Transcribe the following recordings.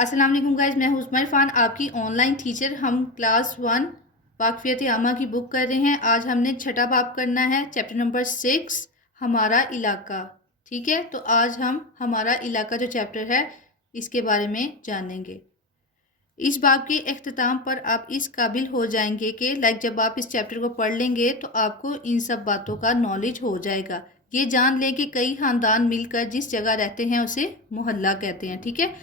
अस्सलाम वालेकुम गाइस, मैं हूं उस्माइल फ़ान, आपकी ऑनलाइन टीचर। हम क्लास 1 वाक़फ़ियत आमा की बुक कर रहे हैं। आज हमने छठा बाब करना है, चैप्टर नंबर 6 हमारा इलाका। ठीक है, तो आज हम हमारा इलाका जो चैप्टर है इसके बारे में जानेंगे। इस बाब के अख्ताम पर आप इस काबिल हो जाएंगे कि जब आप इस चैप्टर को पढ़ लेंगे तो आपको इन सब बातों का नॉलेज हो जाएगा। ये जान लें कि कई ख़ानदान मिलकर जिस जगह रहते हैं उसे मोहल्ला कहते हैं। ठीक है,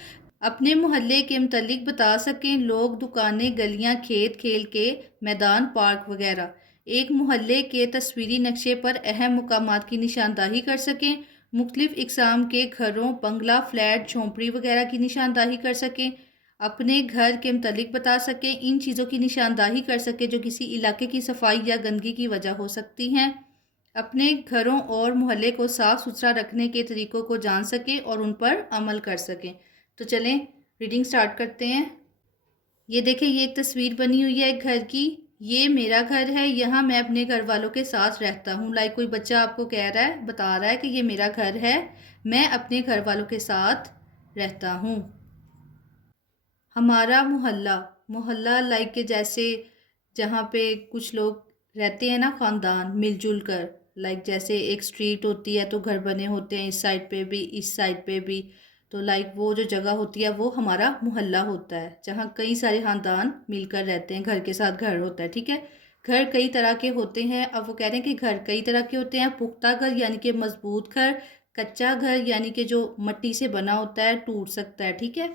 अपने मोहल्ले के मुतल्लिक बता सकें लोग, दुकानें, गलियां, खेत, खेल के मैदान, पार्क वगैरह। एक मोहल्ले के तस्वीरी नक्शे पर अहम मुकामात की निशानदाही कर सकें। मुख्तलिफ इकसाम के घरों, बंगला, फ्लैट, झोंपड़ी वगैरह की निशानदाही कर सकें। अपने घर के मुतल्लिक बता सकें। इन चीज़ों की निशानदाही कर सकें जो किसी इलाके की सफाई या गंदगी की वजह हो सकती हैं। अपने घरों और मोहल्ले को साफ़ सुथरा रखने के तरीक़ों को जान सकें और उन पर अमल कर सकें। तो चलें रीडिंग स्टार्ट करते हैं। ये देखें, ये एक तस्वीर बनी हुई है एक घर की। ये मेरा घर है, यहाँ मैं अपने घर वालों के साथ रहता हूँ। कोई बच्चा आपको कह रहा है, बता रहा है कि ये मेरा घर है, मैं अपने घर वालों के साथ रहता हूँ। हमारा मोहल्ला, मोहल्ला के जैसे जहाँ पे कुछ लोग रहते हैं ना, ख़ानदान मिलजुल कर। जैसे एक स्ट्रीट होती है तो घर बने होते हैं, इस साइड पे भी, इस साइड पे भी। तो वो जो जगह होती है वो हमारा मोहल्ला होता है, जहाँ कई सारे ख़ानदान मिलकर रहते हैं, घर के साथ घर होता है। ठीक है, घर कई तरह के होते हैं। अब वो कह रहे हैं कि घर कई तरह के होते हैं। पुख्ता घर यानी कि मजबूत घर, कच्चा घर यानी कि जो मिट्टी से बना होता है, टूट सकता है। ठीक है,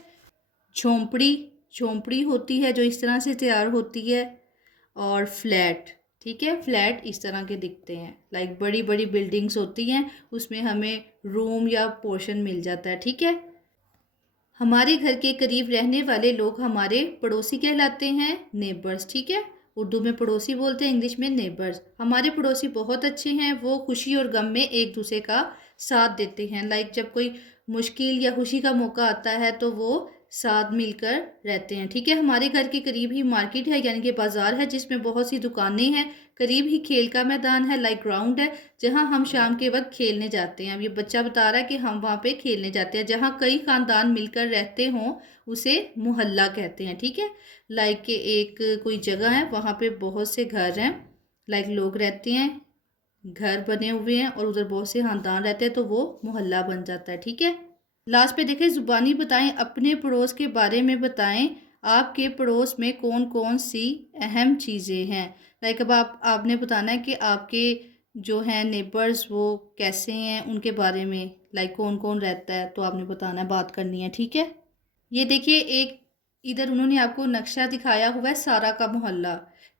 झोंपड़ी, झोंपड़ी होती है जो इस तरह से तैयार होती है। और फ्लैट, ठीक है, फ्लैट इस तरह के दिखते हैं। बड़ी बड़ी बिल्डिंग्स होती हैं, उसमें हमें रूम या पोर्शन मिल जाता है। ठीक है, हमारे घर के करीब रहने वाले लोग हमारे पड़ोसी कहलाते हैं, नेबर्स। ठीक है, उर्दू में पड़ोसी बोलते हैं, इंग्लिश में नेबर्स। हमारे पड़ोसी बहुत अच्छे हैं, वो खुशी और गम में एक दूसरे का साथ देते हैं। जब कोई मुश्किल या खुशी का मौका आता है तो वो साथ मिलकर रहते हैं। ठीक है, हमारे घर के करीब ही मार्केट है यानी कि बाज़ार है, जिसमें बहुत सी दुकानें हैं। करीब ही खेल का मैदान है, ग्राउंड है, जहां हम शाम के वक्त खेलने जाते हैं। अब ये बच्चा बता रहा है कि हम वहां पे खेलने जाते हैं। जहां कई ख़ानदान मिलकर रहते हों उसे मोहल्ला कहते हैं। ठीक है, के एक कोई जगह है, वहां पे बहुत से घर हैं, लोग रहते हैं, घर बने हुए हैं और उधर बहुत से ख़ानदान रहते हैं, तो वो मोहल्ला बन जाता है। ठीक है, लास्ट पे देखें, ज़ुबानी बताएं, अपने पड़ोस के बारे में बताएं। आपके पड़ोस में कौन कौन सी अहम चीज़ें हैं। अब आपने बताना है कि आपके जो हैं नेबर्स वो कैसे हैं, उनके बारे में, कौन कौन रहता है, तो आपने बताना है, बात करनी है। ठीक है, ये देखिए, एक इधर उन्होंने आपको नक्शा दिखाया हुआ है सारा का मोहल्ला,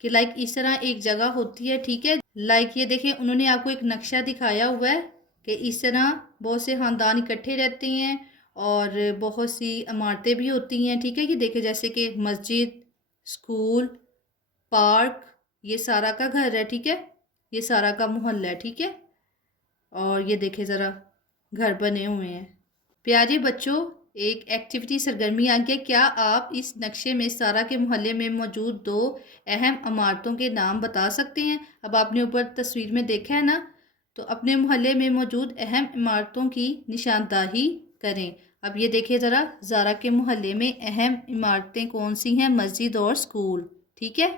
कि इस तरह एक जगह होती है। ठीक है, ये देखिए, उन्होंने आपको एक नक्शा दिखाया हुआ है कि इस तरह बहुत से ख़ानदान इकट्ठे रहते हैं और बहुत सी इमारतें भी होती हैं। ठीक है, ये देखिए, जैसे कि मस्जिद, स्कूल, पार्क, ये सारा का घर है। ठीक है, ये सारा का मोहल्ला है। ठीक है, और ये देखे ज़रा घर बने हुए हैं। प्यारे बच्चों, एक एक्टिविटी सरगर्मी आ गया। क्या आप इस नक्शे में सारा के मोहल्ले में मौजूद दो अहम इमारतों के नाम बता सकते हैं। अब आपने ऊपर तस्वीर में देखा है ना, तो अपने मोहल्ले में मौजूद अहम इमारतों की निशानदाही करें। अब ये देखिए ज़रा, ज़ारा के मोहल्ले में अहम इमारतें कौन सी हैं, मस्जिद और स्कूल। ठीक है,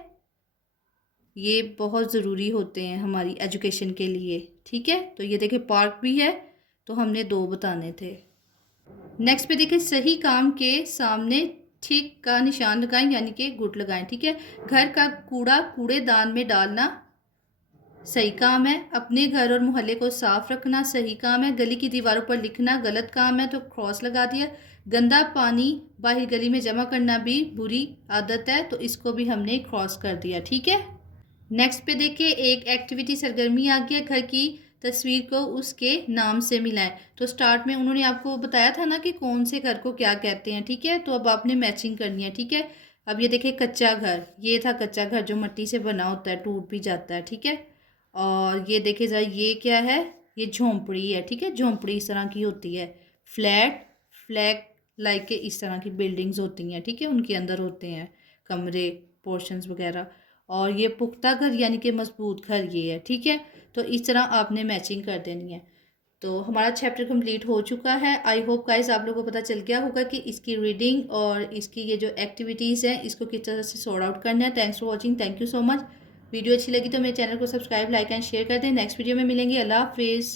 ये बहुत ज़रूरी होते हैं हमारी एजुकेशन के लिए। ठीक है, तो ये देखिए पार्क भी है, तो हमने दो बताने थे। नेक्स्ट पे देखिए, सही काम के सामने ठीक का निशान लगाएं यानी कि गुड लगाएं। ठीक है, घर का कूड़ा कूड़ेदान में डालना सही काम है। अपने घर और मोहल्ले को साफ रखना सही काम है। गली की दीवारों पर लिखना गलत काम है, तो क्रॉस लगा दिया। गंदा पानी बाहर गली में जमा करना भी बुरी आदत है, तो इसको भी हमने क्रॉस कर दिया। ठीक है, नेक्स्ट पे देखिए, एक एक्टिविटी सरगर्मी आ गया, घर की तस्वीर को उसके नाम से मिलाएं। तो स्टार्ट में उन्होंने आपको बताया था ना कि कौन से घर को क्या कहते हैं। ठीक है, तो अब आपने मैचिंग करनी है। ठीक है, अब ये देखिए, कच्चा घर, ये था कच्चा घर जो मिट्टी से बना होता है, टूट भी जाता है। ठीक है, और ये देखिए ज़रा, ये क्या है, ये झोंपड़ी है। ठीक है, झोंपड़ी इस तरह की होती है। फ्लैट, फ्लैट के इस तरह की बिल्डिंग्स होती हैं। ठीक है, उनके अंदर होते हैं कमरे, पोर्शंस वगैरह। और ये पुख्ता घर यानी कि मजबूत घर ये है। ठीक है, तो इस तरह आपने मैचिंग कर देनी है। तो हमारा चैप्टर कंप्लीट हो चुका है। आई होप गाइस आप लोगों को पता चल गया होगा कि इसकी रीडिंग और इसकी ये जो एक्टिविटीज़ हैं इसको किस तरह से सॉर्ट आउट करना है। Thanks for watching, thank you so much. Video अच्छी लगी तो मेरे चैनल को सब्सक्राइब, लाइक एंड शेयर कर दें। नेक्स्ट वीडियो में मिलेंगे। अल्लाह हाफिज़।